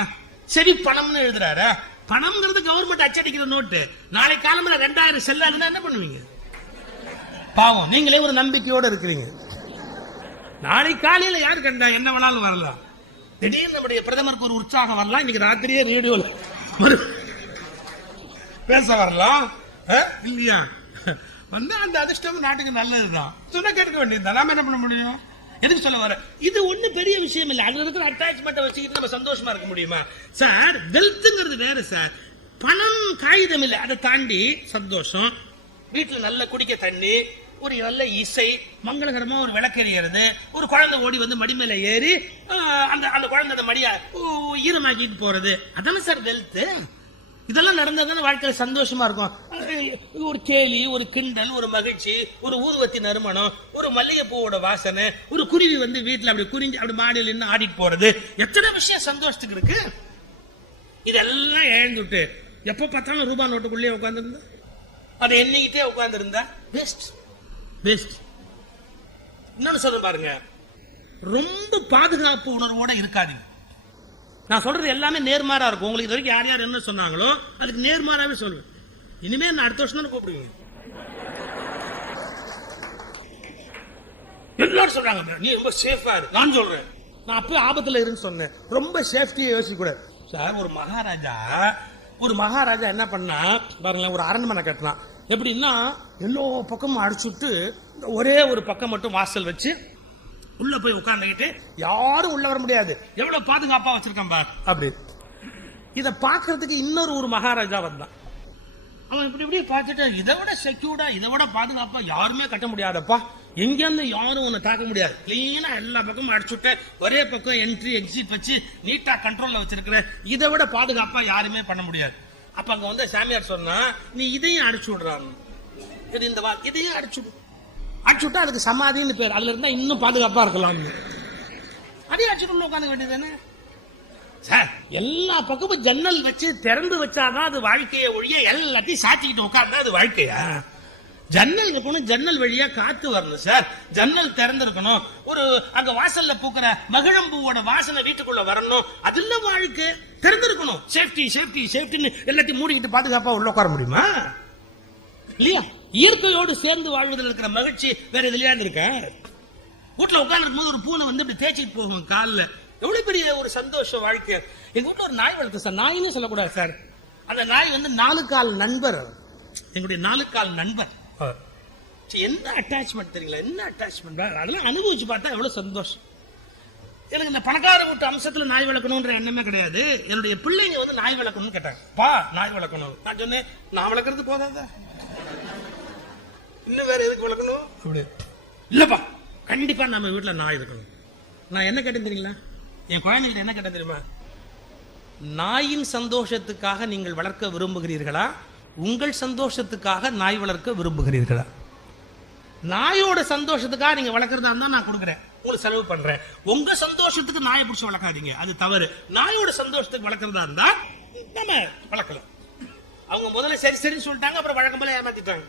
செவி பணம்னு எழுதுறாரு. பணம்ங்கிறது கவர்மெண்ட் அச்சடிக்கிற நோட்டு. நாளை காலம்புற 2000 செல்லாதுன்னா என்ன பண்ணுவீங்க? பாவம், நீங்களே ஒரு நம்பிக்கையோட இருக்கிறீங்க. நாளை காலையில யாரு கண்டா என்ன வேணாலும் வரலாம். திடீர்னு நம்முடைய பிரதமருக்கு ஒரு உற்சாகம் வரலாம், இன்னைக்கு ராத்திரியே ரேடியோல பேச வரலாம் இல்லையா? வந்து அந்த அதிர்ஷ்டம் நாட்டுக்கு நல்லதுதான் சொன்ன கேட்க வேண்டியதுதான். நாம என்ன பண்ண முடியும்? எதுக்கு சொல்ல வர? இது ஒண்ணு பெரிய விஷயம் இல்ல. அதுல இருக்கிற அட்டாச்மெண்ட் வச்சுக்கிட்டு நம்ம சந்தோஷமா இருக்க முடியுமா சார்? வெல்த்ங்கிறது வேற சார். பணம் காகிதம் இல்ல, அதை தாண்டி சந்தோஷம், வீட்டுல நல்ல குடிக்க தண்ணி, ஒரு நல்ல இசை, மங்களகரமா ஒரு விளக்கெறியறது, ஒரு குழந்தை ஓடி வந்து மடி மேல ஏறி அந்த குழந்தை மடியா ஈரமாக்கிட்டு போறது, அதான சார் வெல்த். இதெல்லாம் நடந்ததுன்னு வாழ்க்கையில சந்தோஷமா இருக்கும். ஒரு கேலி, ஒரு கிண்டல், ஒரு மகிழ்ச்சி, ஒரு ஊதுவத்தி நறுமணம், ஒரு மல்லிகை பூவோட வாசனை, ஒரு குருவி வந்து வீட்டுல அப்படி குறிஞ்சி அப்படி மாடியில் நின்று ஆடிட்டு போறது, எத்தனை விஷயம் சந்தோஷத்துக்கு இருக்கு. இதெல்லாம் இழந்துட்டு எப்ப பார்த்தாலும் ரூபாய் நோட்டுக்குள்ளேயே உட்கார்ந்து அதை எண்ணிக்கிட்டே உட்கார்ந்து இருந்தா வேஸ்ட் வேஸ்ட். இன்னொன்னு சொல்ல பாருங்க, ரொம்ப பாதுகாப்பு உணர்வோட இருக்காதீங்க. நான் சொல்றது எல்லாமே நேர்மாறா இருக்கும். உங்களுக்கு இது வரைக்கும் யார் யார் என்ன சொன்னாங்களோ அதுக்கு நேர்மாறாவே சொல்லுவேன். இனிமே நான் அடுத்த வருஷம் தான் கூப்பிடுவீங்க. எல்லாரும் சொல்றாங்க நீ ரொம்ப சேஃபா இரு. நான் சொல்றேன், நான் அப்பவே ஆபத்துல இருன்னு சொன்னேன். ரொம்ப சேஃப்டியை யோசிக்க கூடாது சார். ஒரு மகாராஜா என்ன பண்ணா பாருங்களேன், ஒரு அரண்மனை கட்டினா. எப்படின்னா எல்லா பக்கமும் அடிச்சுட்டு ஒரே ஒரு பக்கம் மட்டும் வாசல் வச்சு உள்ள போய் உட்கார்ந்துகிட்டு யாரும் உள்ள வர முடியாது, எவ்வளவு பாதுகாப்பா வச்சிருக்கான் பா அப்படி. இத பாக்குறதுக்கு இன்னொரு மகாராஜா வந்தான். அவன் இப்படி பார்த்துட்டு, இதை விட செக்யூர்டா இதை விட பாதுகாப்பா யாருமே கட்ட முடியாதப்பா, எங்க இருந்து யாரும் உன்னை தாக்க முடியாது, கிளீனா எல்லா பக்கமும் அடிச்சுட்ட ஒரே பக்கம் என்ட்ரி எக்ஸிட் வச்சு நீட்டா கண்ட்ரோல்ல வச்சிருக்கிற, இதை விட பாதுகாப்பா யாருமே பண்ண முடியாது. அப்ப அங்க வந்து சாமியார் சொன்னா, நீ இதையும் அடிச்சு விடுறாங்க, இதையும் அடிச்சுட்டா அதுக்கு சமாதின்னு பேர், அதுல இருந்தா இன்னும் பாதுகாப்பா இருக்கலாம். அதையும் அடிச்சுட்டு உட்காந்து வேண்டியது சார். எல்லா பக்கமும் ஜன்னல் வச்சு திறந்து வச்சாதான் அது வாழ்க்கையை ஒழிய எல்லாத்தையும் சாத்திக்கிட்டு உட்கார்ந்தா அது வாழ்க்கையா? ஜன்னல் இருக்கணும், ஜன்னல் வழியா காத்து வரணும் சார். ஜன்னல் திறந்து இருக்கணும், ஒரு அங்க வாசல்ல பூக்கிற மகிழம்பூவோட வாசனை வீட்டுக்குள்ள வரணும், அதுல வாழ்க்கை திறந்து இருக்கணும். சேஃப்டி சேஃப்டி சேஃப்டின்னு எல்லாத்தையும் மூடிக்கிட்டு பாதுகாப்பா உள்ள உட்கார முடியுமா? இல்லையா? இயற்கையோடு சேர்ந்து வாழ்வதில் இருக்கிற மகிழ்ச்சி வேற எதுலயா இருக்க? வீட்டுல உட்கார்ந்து போது ஒரு பூனை வந்து இப்படி தேய்ச்சிட்டு போகும் காலில், எவ்வளவு பெரிய ஒரு சந்தோஷம் வாழ்க்கை. எங்க வீட்டுல ஒரு நாய் வளர்த்து சார், நாயின்னு சொல்லக்கூடாது சார், அந்த நாய் வந்து 4 கால் நண்பர், எங்களுடைய 4 கால் நண்பர். என்ன அட்டாச்மெண்ட் தெரியுங்களா? என்ன அட்டாச்மெண்ட் அதெல்லாம் அனுபவிச்சு பார்த்தா எவ்வளவு சந்தோஷம். எனக்கு இந்த பணக்கார வீட்டு அம்சத்துல நாய் வளர்க்கணும்ன்ற எண்ணமே கிடையாது. என்னுடைய பிள்ளைங்க வந்து நாய் வளர்க்கணும்னு கேட்டாங்க. பா நாய் வளர்க்கணும். நான் சொன்னேன், நான் வளர்க்கறது போதாதா, இன்னும் வேற எதுக்கு வளர்க்கணும்? இல்லப்பா, கண்டிப்பா நம்ம வீட்டுல நாய் இருக்கணும். நான் என்ன கேட்டேன் தெரியுங்களா? என் குழந்தைகிட்ட என்ன கேட்டேன் தெரியுமா? நாயின் சந்தோஷத்துக்காக நீங்கள் வளர்க்க விரும்புகிறீர்களா, உங்கள் சந்தோஷத்துக்காக நாய் வளர்க்க விரும்புகிறீர்களா? நாயோட சந்தோஷத்துக்காக நீங்க வளர்க்கறதா இருந்தா நான் கொடுக்குறேன், உங்களுக்கு செலவு பண்றேன். உங்க சந்தோஷத்துக்கு நாயை பிடிச்சி வளர்க்காதீங்க, அது தவறு. நாயோட சந்தோஷத்துக்கு வளர்க்கறதா இருந்தா நம்ம வளர்க்கலாம். அவங்க முதல்ல சரி சரின்னு சொல்லிட்டாங்க, அப்புறம் வழக்கம் போல ஏமாத்திட்டாங்க.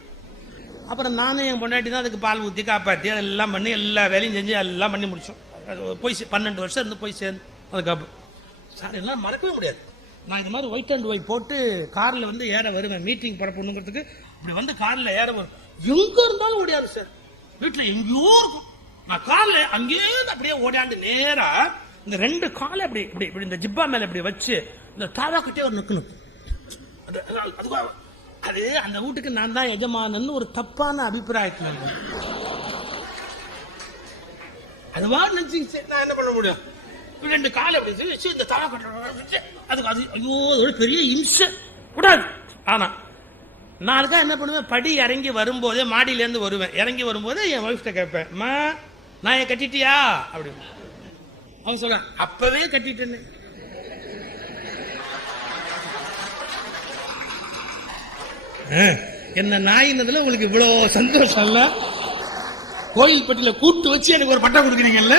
அப்புறம் நானும் என் பொண்டாட்டி தான் அதுக்கு பால் ஊற்றி காப்பாற்றி அதெல்லாம் பண்ணி எல்லா வேலையும் செஞ்சு எல்லாம் பண்ணி முடிச்சோம். போய் 12 வருஷம் இருந்து போய் சேர்ந்து அதுக்கப்புறம் சார் எல்லாம் மறக்கவே முடியாது. நான் இது மாதிரி ஒயிட் அண்ட் ஒயிட் போட்டு கார்ல வந்து ஏற வருவேன், மீட்டிங் பரப்பணுங்கிறதுக்கு. இப்படி வந்து கார்ல ஏற வரும், எங்க இருந்தாலும் ஓடியாது சார், வீட்டுல எங்கேயோ இருக்கும். நான் கார்ல அங்கேயே அப்படியே ஓடியாண்டு நேரா இந்த 2 காலை அப்படி இப்படி இப்படி இந்த ஜிப்பா மேல இப்படி வச்சு இந்த தாவா கிட்டே ஒரு நிக்கணும். அது அந்த வீட்டுக்கு நான் தான் எஜமானன்னு ஒரு தப்பான அபிப்பிராயத்துல இருந்தேன். அதுவா நினைச்சு நான் என்ன பண்ண முடியும்? 2 காலை அப்படி வச்சு இந்த தாவா கட்ட அதுக்கு அது ஐயோ பெரிய இம்சை கூடாது. ஆனா நான் அதுக்காக என்ன பண்ணுவேன், படி இறங்கி வரும்போதே மாடியில இருந்து வருவேன், இறங்கி வரும்போதே என் ஒய்ஃப்ட கேட்பேன், அம்மா நான் ஏன் கட்டிட்டியா அப்படின்னு. அவன் சொல்ல அப்பவே கட்டிட்டேன்னு. என்ன நாயினதுல உங்களுக்கு இவ்வளவு சந்தோஷம் இல்ல? கோயில் பட்டியில கூட்டு வச்சு எனக்கு ஒரு பட்டம் கொடுக்குறீங்கல்ல,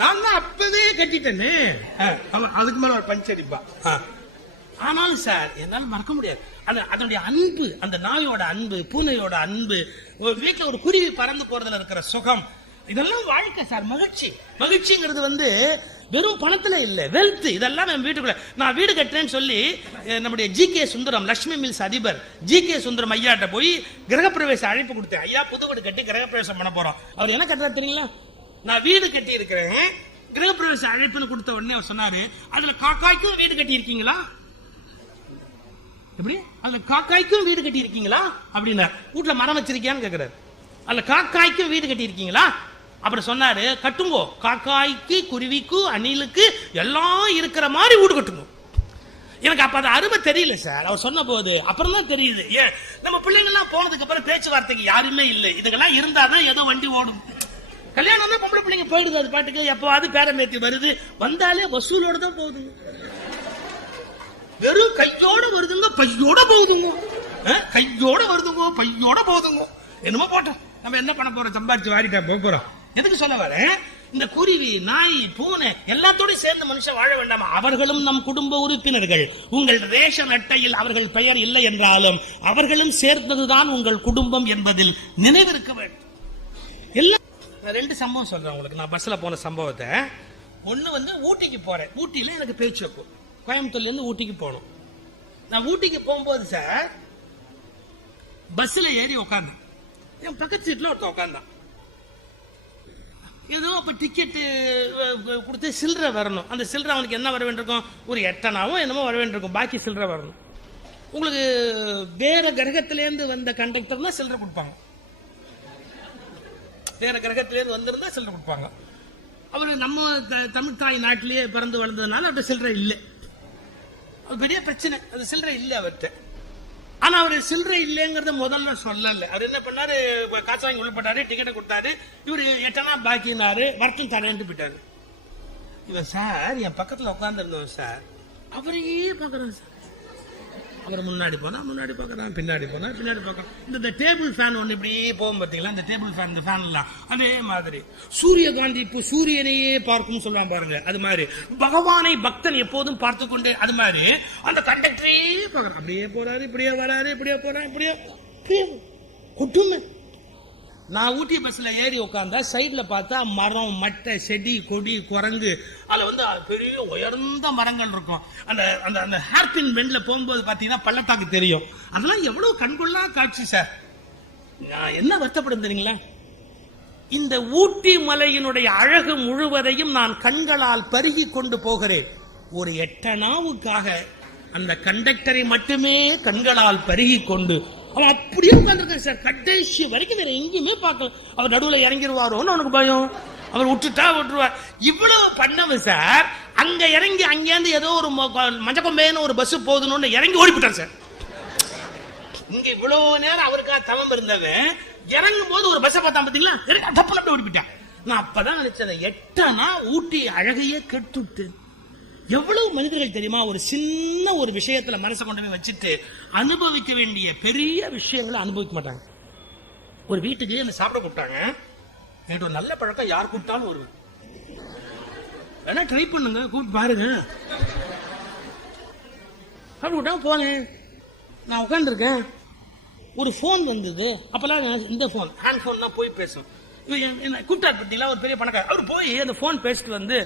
நான் தான் அப்பவே கட்டிட்டேன்னு. அதுக்கு மேல ஒரு பஞ்ச் அடிப்பா. ஆனாலும் சார் என்னால மறக்க முடியாது அதனுடைய அன்பு, அந்த நாயோட அன்பு, பூனையோட அன்பு, வீட்டுல ஒரு குருவி பறந்து போறதுல இருக்கிற சுகம், இதெல்லாம் வாழ்க்கை சார். மகிழ்ச்சி, மகிழ்ச்சிங்கிறது வந்து வெறும் பணத்துல இல்ல, வெல்த். இதெல்லாம் நம்ம வீட்டுக்குள்ள நான் வீடு கட்டுறேன்னு சொல்லி நம்முடைய ஜி.கே. சுந்தரம், லட்சுமி மில்ஸ் அதிபர் ஜி.கே. சுந்தரம் ஐயாட்ட போய் கிரகப்பிரவேச அழைப்பு கொடுத்தேன். ஐயா புது வீடு கட்டி கிரகப்பிரவேசம் பண்ண போறோம். அவர் என்ன கட்டுறாரு தெரியுங்களா? நான் வீடு கட்டி இருக்கிறேன், கிரகப்பிரவேச அழைப்புன்னு கொடுத்த உடனே அவர் சொன்னாரு, அதுல காக்காய்க்கும் வீடு கட்டி இருக்கீங்களா? எப்படி? அதுல காக்காய்க்கும் வீடு கட்டி இருக்கீங்களா அப்படின்னா, வீட்டுல மரம் வச்சிருக்கியான்னு கேக்குறாரு. அதுல காக்காய்க்கும் வீடு கட்டி இருக்கீங்களா? அப்புறம் சொன்னாரு, கட்டுங்கோ, காக்காய்க்கு குருவிக்கு அணிலுக்கு எல்லாம் இருக்கிற மாதிரி வீடு கட்டுங்க. எனக்கு அப்ப அது அருமை தெரியல சார், அவர் சொன்ன போது. அப்புறம் தான் தெரியுது, ஏன் நம்ம பிள்ளைங்க எல்லாம் போனதுக்கு அப்புறம் பேச்சுவார்த்தைக்கு யாருமே இல்லை, இதுக்கெல்லாம் இருந்தாதான் ஏதோ வண்டி ஓடும். கல்யாணம் தான் பொம்பளை பிள்ளைங்க போயிடுது, அது பாட்டுக்கு எப்பவாது பேரம்பேத்தி வருது, வந்தாலே வசூலோட தான் போகுதுங்க. வெறும் கையோட வருதுங்க, பையோட போகுதுங்க. கையோட வருதுங்க, பையோட போகுதுங்க. என்னமோ போட்டோம், நம்ம என்ன பண்ண போறோம், சம்பாதிச்சு வாரிட்டா போறோம். எதுக்கு சொல்ல வரேன், இந்த குருவி, நாய், பூனை எல்லாத்தோட சேர்ந்த மனுஷன் வாழ வேண்டாமா? அவர்களும் நம் குடும்ப உறுப்பினர்கள். உங்கள் ரேஷன் அட்டையில் அவர்கள் பெயர் இல்லை என்றாலும் அவர்களும் சேர்ந்ததுதான் உங்கள் குடும்பம் என்பதில் நினைவிருக்க வேண்டும். எல்லாம் 2 சம்பவம் சொல்றேன் உங்களுக்கு. நான் பஸ்ல போன சம்பவத்தை. ஒண்ணு வந்து ஊட்டிக்கு போறேன். ஊட்டியில எனக்கு பேச்சு வைப்போம். கோயம்புத்தூர்ல இருந்து ஊட்டிக்கு போகணும். நான் ஊட்டிக்கு போகும்போது சார் பஸ்ல ஏறி உட்கார்ந்தேன். என் பக்கத்து சீட்ல ஒருத்தன் உட்கார்ந்தான். ஏதோ அப்ப டிக்கெட் கொடுத்து சில்லறை வரணும். அந்த சில்லறை அவனுக்கு என்ன வர வேண்டியிருக்கும், ஒரு 8 அணாவோ என்னமோ வர வேண்டியிருக்கும். பாக்கி சில்லறை வரணும். உங்களுக்கு வேற கிரகத்திலேருந்து வந்த கண்டக்டர் தான் சில்லறை கொடுப்பாங்க. வேற கிரகத்திலேருந்து வந்திருந்தா சில்லறை கொடுப்பாங்க. அவரு நம்ம தமிழ் தாய் நாட்டிலேயே பிறந்து வளர்ந்ததுனால அவர்கிட்ட சில்லறை இல்லை. அது பெரிய பிரச்சனை, அது சில்லறை இல்லை அவர்கிட்ட. ஆனா அவரு சில்லறை இல்லைங்கிறத முதல்ல சொல்லல. அவர் என்ன பண்ணாரு, காசு வாங்கி உள்ள போட்டாரு, டிக்கெட்டை கொடுத்தாரு. இவரு 8 அணா பாக்கினாரு, வரட்டும் தரேன்ட்டு போயிட்டாரு. இவன் சார் என் பக்கத்துல உட்கார்ந்து இருந்தவன் சார் அவரையே பாக்குறான் சார். அவர் முன்னாடி போனா முன்னாடி பாக்குறான், பின்னாடி போனா பின்னாடி பாக்குறான். இந்த டேபிள் ஃபேன் ஒண்ணு இப்படி போகும் பாத்தீங்களா, இந்த டேபிள் ஃபேன், இந்த ஃபேன் எல்லாம் அதே மாதிரி சூரியகாந்தி இப்போ சூரியனையே பார்க்கும் சொல்லுவான் பாருங்க, அது மாதிரி பகவானை பக்தன் எப்போதும் பார்த்து கொண்டே, அது மாதிரி அந்த கண்டக்டரே பாக்குறான். அப்படியே போறாரு, இப்படியே வராரு, இப்படியே போறான், இப்படியே கொட்டுமே. நான் ஊட்டி பஸ்ல ஏறி உட்கார்ந்தா சைட்ல பார்த்தா மரம், மட்டை, செடி, கொடி, குரங்கு, அதுல வந்து பெரிய உயர்ந்த மரங்கள் இருக்கும். அந்த அந்த அந்த ஹேர்பின் பெண்ட்ல போகும்போது பாத்தீங்கன்னா பள்ளத்தாக்கு தெரியும். அதெல்லாம் எவ்வளவு கண்கொள்ளா காட்சி சார். நான் என்ன வருத்தப்படும் தெரியுங்களா, இந்த ஊட்டி மலையினுடைய அழகு முழுவதையும் நான் கண்களால் பருகி கொண்டு போகிறேன். ஒரு 8 அணாவுக்காக அந்த கண்டக்டரை மட்டுமே கண்களால் பருகி கொண்டு அவன் அப்படியே உட்கார்ந்துருக்கான் சார். கடைசி வரைக்கும் வேற எங்கேயுமே பார்க்கல. அவர் நடுவில் இறங்கிடுவாரோன்னு அவனுக்கு பயம். அவர் விட்டுருவார். இவ்வளவு பண்ணவன் சார் அங்க இறங்கி அங்கேருந்து ஏதோ ஒரு மஞ்சக்கொம்பேன்னு ஒரு பஸ் போகுதுன்னு இறங்கி ஓடிவிட்டான் சார். இங்க இவ்வளவு நேரம் அவருக்காக தவம் இருந்தவன் இறங்கும் போது ஒரு பஸ்ஸை பார்த்தா பாத்தீங்களா, தப்பு ஓடிவிட்டான். நான் அப்பதான் நினைச்சேன், எட்டனா ஊட்டி அழகையே கெட்டுட்டு. எவ்வளவு மனிதர்கள் தெரியுமா ஒரு சின்ன ஒரு விஷயத்துல மனசை கொண்டு போய் வச்சுட்டு அனுபவிக்க வேண்டிய பெரிய விஷயங்களை அனுபவிக்க மாட்டாங்க. ஒரு வீட்டுக்கு என்ன சாப்பிட கூப்பிட்டாங்க. எனக்கு ஒரு நல்ல பழக்கம், யார் கூப்பிட்டாலும் வருவேன். வேணா ட்ரை பண்ணுங்க, கூப்பிட்டு பாருங்க. அப்படி விட்டா போனேன். நான் உட்காந்துருக்கேன். ஒரு போன் வந்தது. அப்பெல்லாம் இந்த போன் ஹேண்ட் போன் தான் போய் பேசும். என்ன கூப்பிட்டாரு பார்த்தீங்களா, ஒரு பெரிய பணக்கார. அவர் போய் அந்த போன் பேசிட்டு வந்து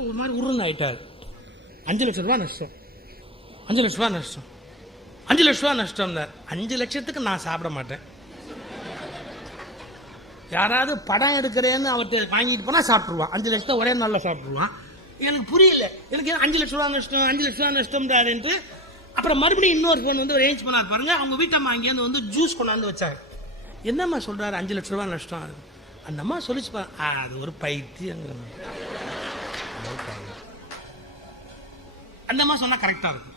ஒரு மாதிரி உருன்னு ஆயிட்டாரு. 5 லட்சம் ரூபாய் நஷ்டம், 5 லட்சம் ரூபாய் நஷ்டம், 5 லட்சம் ரூபாய் நஷ்டம். 5 லட்சத்துக்கு நான் சாப்பிட மாட்டேன். யாராவது படம் எடுக்கிறேன்னு அவர்கிட்ட வாங்கிட்டு போனா சாப்பிட்டுருவான். 5 லட்சத்தை ஒரே நாள்ல சாப்பிட்டுருவான். எனக்கு புரியல, எனக்கு 5 லட்சம் ரூபாய் நஷ்டம், 5 லட்சம் ரூபாய் நஷ்டம். அப்புறம் மறுபடியும் இன்னொரு போன் வந்து அரேஞ்ச் பண்ணாரு பாருங்க. அவங்க வீட்டம்மா அங்கேருந்து வந்து ஜூஸ் கொண்டாந்து வச்சாங்க. என்னம்மா சொல்றாரு 5 லட்சம் ரூபாய் நஷ்டம்? அந்த அம்மா சொல்லிச்சு பாரு, அது ஒரு பைத்தியம். அந்த அம்மா சொன்னா கரெக்டா இருக்கும்.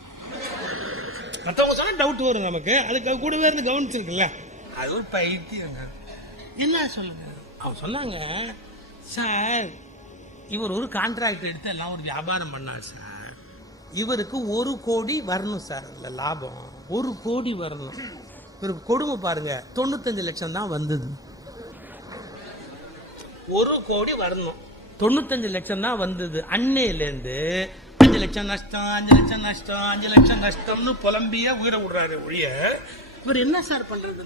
மற்றவங்க சொன்னா டவுட் வரும் நமக்கு. அதுக்கு கூடவே இருந்து கவனிச்சிருக்குல்ல, அது ஒரு பைத்தியம். என்ன சொல்லுங்க. அவங்க சொன்னாங்க, சார் இவர் ஒரு கான்ட்ராக்ட் எடுத்து எல்லாம் ஒரு வியாபாரம் பண்ணார் சார். இவருக்கு 1 கோடி வரணும் சார். அதுல லாபம் 1 கோடி வரணும். இவருக்கு கொடுமை பாருங்க, 95 லட்சம் தான் வந்தது. 1 கோடி வரணும், 95 லட்சம் தான் வந்தது. அன்னையிலேருந்து 5 லட்சம் நஷ்டம், 5 லட்சம் நஷ்டம், 5 லட்சம் நஷ்டம்னு புலம்பிய உயிரை விடுறாரு ஒழிய இவர் என்ன சார் பண்றது?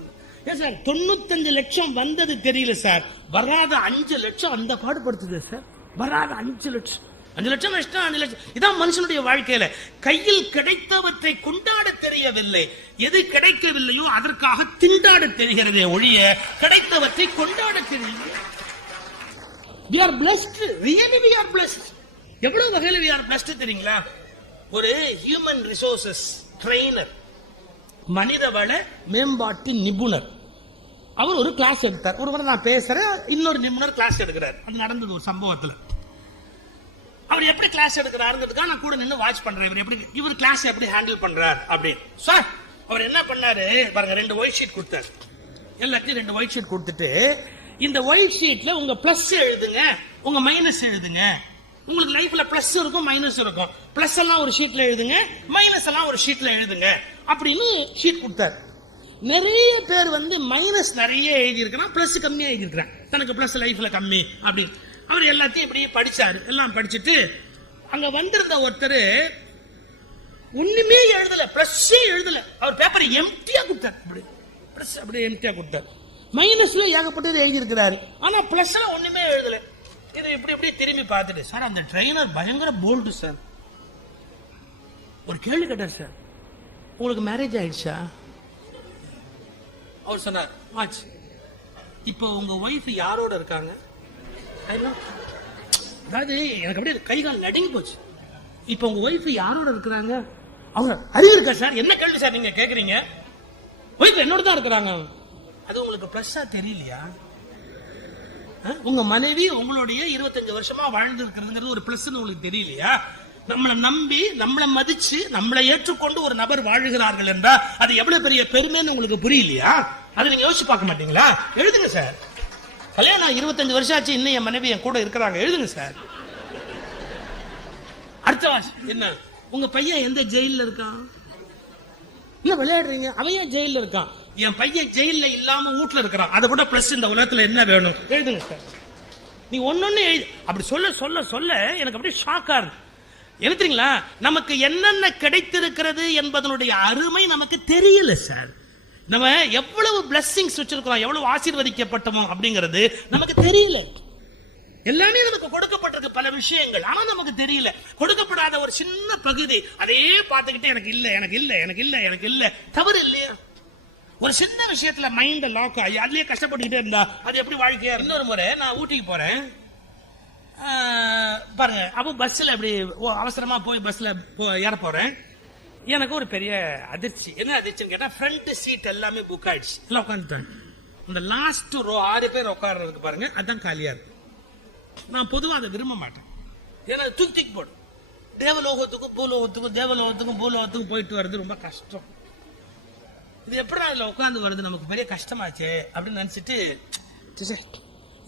ஏன் சார் 95 லட்சம் வந்தது தெரியல சார், வராத 5 லட்சம் அந்த பாடுபடுத்துது சார். வராத 5 லட்சம், 5 லட்சம் நஷ்டம், 5 லட்சம். இதான் மனுஷனுடைய வாழ்க்கையில. கையில் கிடைத்தவற்றை கொண்டாட தெரியவில்லை, எது கிடைக்கவில்லையோ அதற்காக திண்டாட தெரிகிறதே ஒழிய கிடைத்தவற்றை கொண்டாட தெரியவில்லை. We are blessed, really we are blessed. எவ்வளவு வகையில we are blessed தெரியுங்களா? ஒரு ஹியூமன் ரிசோர்சஸ் ட்ரெய்னர், மனிதவள மேம்பாட்டு நிபுணர், அவர் ஒரு கிளாஸ் எடுத்தார். ஒரு முறை நான் பேசுறேன், இன்னொரு நிபுணர் கிளாஸ் எடுக்கிறார். அது நடந்தது ஒரு சம்பவத்துல. அவர் எப்படி கிளாஸ் எடுக்கிறாருங்கிறதுக்காக நான் கூட நின்று வாட்ச் பண்றேன். இவர் கிளாஸ் எப்படி ஹேண்டில் பண்றார் அப்படின்னு. சார் அவர் என்ன பண்ணாரு பாருங்க, 2 ஒயிட் ஷீட் கொடுத்தாரு. எல்லாத்தையும் 2 ஒயிட் ஷீட் கொடுத்துட்டு, இந்த ஒயிட் ஷீட்ல உங்க பிளஸ் எழுதுங்க, உங்க மைனஸ் எழுதுங்க. உங்களுக்கு லைஃப்ல பிளஸ் இருக்கும், மைனஸ் இருக்கும். பிளஸ் எல்லாம் ஒரு ஷீட்ல எழுதுங்க, மைனஸ் எல்லாம் ஒரு ஷீட்ல எழுதுங்க அப்படின்னு ஷீட் கொடுத்தாரு. நிறைய பேர் வந்து மைனஸ் நிறைய எழுதி இருக்கிறான், பிளஸ் கம்மியா எழுதி இருக்கிறான். தனக்கு பிளஸ் லைஃப்ல கம்மி அப்படின்னு அவர் எல்லாத்தையும் இப்படி படிச்சாரு. எல்லாம் படிச்சுட்டு அங்க வந்திருந்த ஒருத்தர் ஒண்ணுமே எழுதல, பிளஸ் எழுதல. அவர் பேப்பர் எம்டியா கொடுத்தார். அப்படி எம்டியா கொடுத்தார். மைனஸ்ல ஏகப்பட்டது எழுதி இருக்கிறாரு, ஆனா பிளஸ்ல ஒண்ணுமே எழுதல. இது இப்படி இப்படி திரும்பி பார்த்துட்டு, சார் அந்த ட்ரெயினர் பயங்கர போல்டு சார். ஒரு கேள்வி கேட்டார், சார் உங்களுக்கு மேரேஜ் ஆயிடுச்சா? அவர் சொன்னார் ஆச்சு. இப்போ உங்க ஒய்ஃப் யாரோட இருக்காங்க? அதாவது எனக்கு அப்படியே கை கால் நடுங்கி போச்சு. இப்ப உங்க ஒய்ஃப் யாரோட இருக்கிறாங்க? அவங்க அறிவு இருக்கா சார்? என்ன கேள்வி சார் நீங்க கேக்குறீங்க? ஒய்ஃப் என்னோட தான் இருக்கிறாங்க. அது உங்களுக்கு பிளஸ்ஸா தெரியலையா? உங்க மனைவி உங்களுடைய 25 வருஷமா வாழ்ந்து இருக்கிறதுங்கிறது ஒரு பிளஸ் உங்களுக்கு தெரியலையா? நம்மளை நம்பி, நம்மளை மதிச்சு, நம்மளை ஏற்றுக்கொண்டு ஒரு நபர் வாழுகிறார்கள் என்றா அது எவ்வளவு பெரிய பெருமைன்னு உங்களுக்கு புரியலையா? அதை நீங்க யோசிச்சு பார்க்க மாட்டீங்களா? எழுதுங்க சார். கல்யாணம் 25 வருஷம் ஆச்சு, இன்னும் என் மனைவி என் கூட இருக்கிறாங்க. எழுதுங்க சார். அடுத்த வாரம் என்ன, உங்க பையன் எந்த ஜெயில இருக்கான்? இல்ல விளையாடுறீங்க, அவன் ஏன் ஜெயில இருக்கான்? என் பையன் ஜெயில இல்லாம வீட்டுல இருக்கிறான். அதை விட பிளஸ் இந்த உலகத்துல என்ன வேணும்? எழுதுங்க சார். நீ ஒன்னொன்னு அப்படி சொல்ல சொல்ல சொல்ல எனக்கு அப்படியே ஷாக்கா இருக்கு. எழுதுறீங்களா? நமக்கு என்னென்ன கிடைத்திருக்கிறது என்பதனுடைய அருமை நமக்கு தெரியல சார். நம்ம எவ்வளவு பிளெஸிங்ஸ் வச்சிருக்கிறோம், எவ்வளவு ஆசீர்வதிக்கப்பட்டோம் அப்படிங்கிறது நமக்கு தெரியல. எல்லாமே நமக்கு கொடுக்கப்பட்டிருக்கு பல விஷயங்கள், ஆனா நமக்கு தெரியல. கொடுக்கப்படாத ஒரு சின்ன பகுதி, அதையே பார்த்துக்கிட்டு எனக்கு இல்ல, எனக்கு இல்ல, எனக்கு இல்ல, எனக்கு இல்ல. தவறு இல்லையா? ஒரு சின்ன விஷயத்துல மைண்ட் லாக் ஆகி அதுலயே கஷ்டப்பட்டுக்கிட்டே இருந்தா அது எப்படி வாழ்க்கையா? இன்னொரு முறை நான் ஊட்டிக்கு போறேன் பாருங்க. அப்போ பஸ்ல அப்படி அவசரமா போய் பஸ்ல ஏற போறேன். எனக்கு ஒரு பெரிய அதிர்ச்சி. என்ன அதிர்ச்சின்னு கேட்டா, ஃப்ரண்ட் சீட் எல்லாமே புக் ஆயிடுச்சு, எல்லாம் உட்காந்துட்டாங்க. இந்த லாஸ்ட் ரோ 6 பேர் உட்கார்றதுக்கு பாருங்க, அதான் காலியா இருக்கு. நான் பொதுவாக அதை விரும்ப மாட்டேன். ஏன்னா தூக்கி போடும். தேவலோகத்துக்கும் பூலோகத்துக்கும் தேவலோகத்துக்கும் பூலோகத்துக்கும் போயிட்டு வர்றது ரொம்ப கஷ்டம். இது எப்படி அதுல உட்காந்து வருது, நமக்கு பெரிய கஷ்டமாச்சு அப்படின்னு நினைச்சிட்டு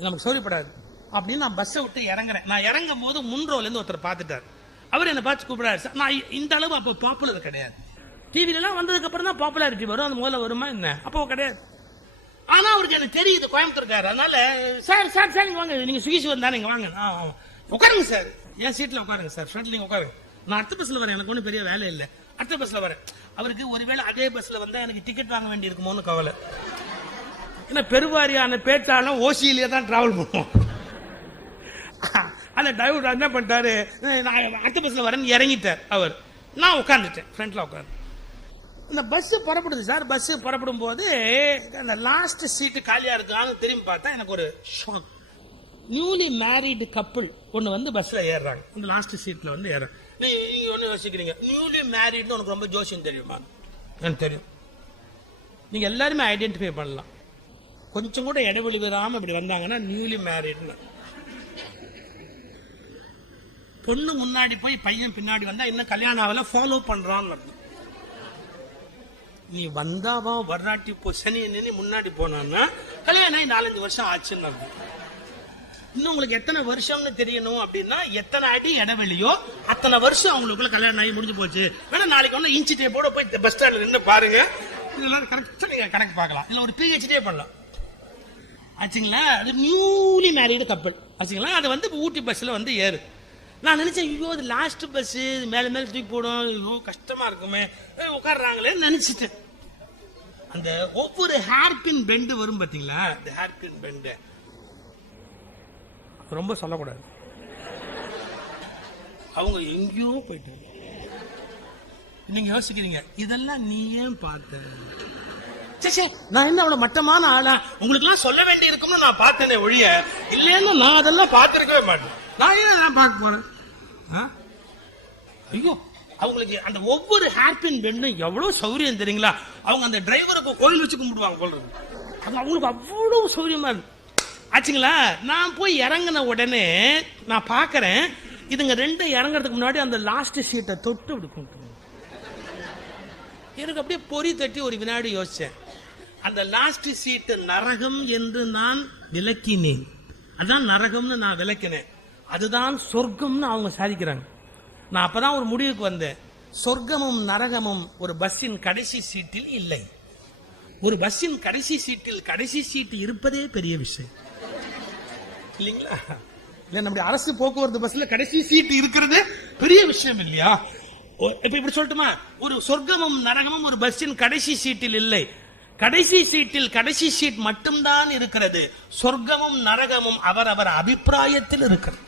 நமக்கு சௌரியப்படாது அப்படின்னு நான் பஸ்ஸை விட்டு இறங்குறேன். நான் இறங்கும் போது முன்ரோல இருந்து ஒருத்தர் பார்த்துட்டார். அவர் என்ன பார்த்து கூப்பிடாரு. சார், நான் இந்த அளவு அப்போ பாப்புலர் கிடையாது. டிவில எல்லாம் வந்ததுக்கு அப்புறம் தான் பாப்புலாரிட்டி வரும். அது முதல்ல வருமா என்ன? அப்போ கிடையாது. ஆனா அவருக்கு எனக்கு தெரியுது கோயம்புத்தூர்காரு. அதனால சார் சார் சார் நீங்க வாங்க, நீங்க சுகிஷ் வந்தா நீங்க வாங்க, உட்காருங்க சார், என் சீட்ல உட்காருங்க சார், ஃப்ரண்ட்ல நீங்க உட்காருங்க, நான் அடுத்த பஸ்ல வரேன், எனக்கு ஒன்றும் பெரிய வேலை இல்லை, அடுத்த பஸ்ல வரேன். அவருக்கு ஒருவேளை அதே பஸ்ல வந்தா எனக்கு டிக்கெட் வாங்க வேண்டி இருக்குமோன்னு கவலை. ஏன்னா பெருவாரியான பேச்சாலும் ஓசியிலேயே தான் டிராவல் பண்ணுவோம். அந்த டிரைவர் என்ன பண்ணிட்டாரு, நான் அடுத்த பஸ்ல வரேன்னு இறங்கிட்டார் அவர். நான் உட்காந்துட்டேன் ஃப்ரண்ட்ல உட்காந்து. இந்த பஸ் புறப்படுது சார். பஸ் புறப்படும் போது அந்த லாஸ்ட் சீட்டு காலியா இருக்கான்னு திரும்பி பார்த்தா எனக்கு ஒரு ஷாக். நியூலி மேரிடு கப்பிள் ஒன்னு வந்து பஸ்ல ஏறுறாங்க. இந்த லாஸ்ட் சீட்ல வந்து ஏறாங்க. நீங்க ஒண்ணு யோசிக்கிறீங்க, நியூலி மேரிட்னு உனக்கு ரொம்ப ஜோசியம் தெரியுமா? எனக்கு தெரியும். நீங்க எல்லாருமே ஐடென்டிஃபை பண்ணலாம். கொஞ்சம் கூட இடைவெளி வராம இப்படி வந்தாங்கன்னா நியூலி மேரிட்னு. பொண்ணு முன்னாடி போய் பையன் பின்னாடி வந்தா இன்னும் கல்யாணம் ஆகல, ஃபாலோ பண்றான்னு. நீ வந்தாவா வர்றாட்டி சனி நின்று முன்னாடி போனான்னா கல்யாணம் 4-5 வருஷம் ஆச்சுன்னு. இன்னும் உங்களுக்கு எத்தனை வருஷம்னு தெரியணும் அப்படின்னா, எத்தனை அடி இடைவெளியோ அத்தனை வருஷம் அவங்களுக்குள்ள கல்யாணம் ஆகி முடிஞ்சு போச்சு. வேணா நாளைக்கு ஒன்று இன்ச்சு டேப்போட போய் பஸ் ஸ்டாண்ட்ல நின்று பாருங்க, இதெல்லாம் கரெக்டா நீங்க கணக்கு பார்க்கலாம். இல்ல ஒரு PhD பண்ணலாம் ஆச்சுங்களா. அது நியூலி மேரிடு கப்பல் ஆச்சுங்களா. அது வந்து ஊட்டி பஸ்ல வந்து ஏறு. நான் நினைச்சேன், ஐயோ அது லாஸ்ட் பஸ், மேல மேல தூக்கி போடும், ஐயோ கஷ்டமா இருக்குமே, உட்கார்றாங்களே நினைச்சிட்டேன். அந்த ஒவ்வொரு ஹேர்பின் பெண்டு வரும் பாத்தீங்களா, இந்த ஹேர்பின் பெண்டு ரொம்ப சொல்லக்கூடாது. அவங்க எங்கேயோ போயிட்டு நீங்க யோசிக்கிறீங்க, இதெல்லாம் நீ ஏன் பார்த்த? நான் என்ன அவ்வளவு மட்டமான ஆளா? உங்களுக்கு எல்லாம் சொல்ல வேண்டி இருக்கும்னு நான் பார்த்தேனே ஒழிய, இல்லைன்னு நான் அதெல்லாம் பார்த்திருக்கவே மாட்டேன். நான் ஏன் நான் பார்க்க போறேன்? ஐயோ, அவங்களுக்கு அந்த ஒவ்வொரு ஹேர்பின் பெண்டும் எவ்வளவு சௌரியம் தெரியுங்களா? அவங்க அந்த டிரைவருக்கு கோயில் வச்சு கும்பிடுவாங்க போல. அது அவங்களுக்கு அவ்வளவு சௌரியமா இருக்கு ஆச்சுங்களா. நான் போய் இறங்கின உடனே நான் பாக்குறேன், இதுங்க ரெண்டும் இறங்குறதுக்கு முன்னாடி அந்த லாஸ்ட் சீட்டை தொட்டு அப்படி கும்பிட்டு. எனக்கு அப்படியே பொறி தட்டி ஒரு வினாடி யோசிச்சேன். அந்த லாஸ்ட் சீட்டு நரகம் என்று நான் விளக்கினேன். அதான் நரகம்னு நான் விளக்கினேன். அதுதான் சொர்க்கம்னு அவங்க சாதிக்கிறாங்க. நான் அப்பதான் ஒரு முடிவுக்கு வந்தேன். சொர்க்கமும் நரகமும் ஒரு பஸ்ஸின் கடைசி சீட்டில் இல்லை. ஒரு பஸ்ஸின் கடைசி சீட்டில் கடைசி சீட்டு இருப்பதே பெரிய விஷயம் இல்லைங்களா? இல்ல, நம்முடைய அரசு போக்குவரத்து பஸ்ல கடைசி சீட்டு இருக்கிறது பெரிய விஷயம் இல்லையா? இப்ப இப்படி சொல்லட்டுமா, ஒரு சொர்க்கமும் நரகமும் ஒரு பஸ்ஸின் கடைசி சீட்டில் இல்லை. கடைசி சீட்டில் கடைசி சீட் மட்டும்தான் இருக்கிறது. சொர்க்கமும் நரகமும் அவரவர் அபிப்பிராயத்தில் இருக்கிறது.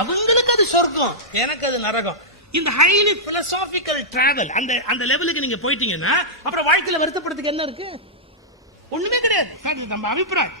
அவங்களுக்கு அது சொர்க்கம், எனக்கு அது நரகம். இந்த ஹைலி பிலோசாபிக்கல் டிராவல் அந்த லெவலுக்கு நீங்க போயிட்டீங்கன்னா அப்புறம் வாழ்க்கையில வருத்தப்படுறதுக்கு என்ன இருக்கு? ஒண்ணுமே கிடையாது. நம்ம அபிப்பிராயம்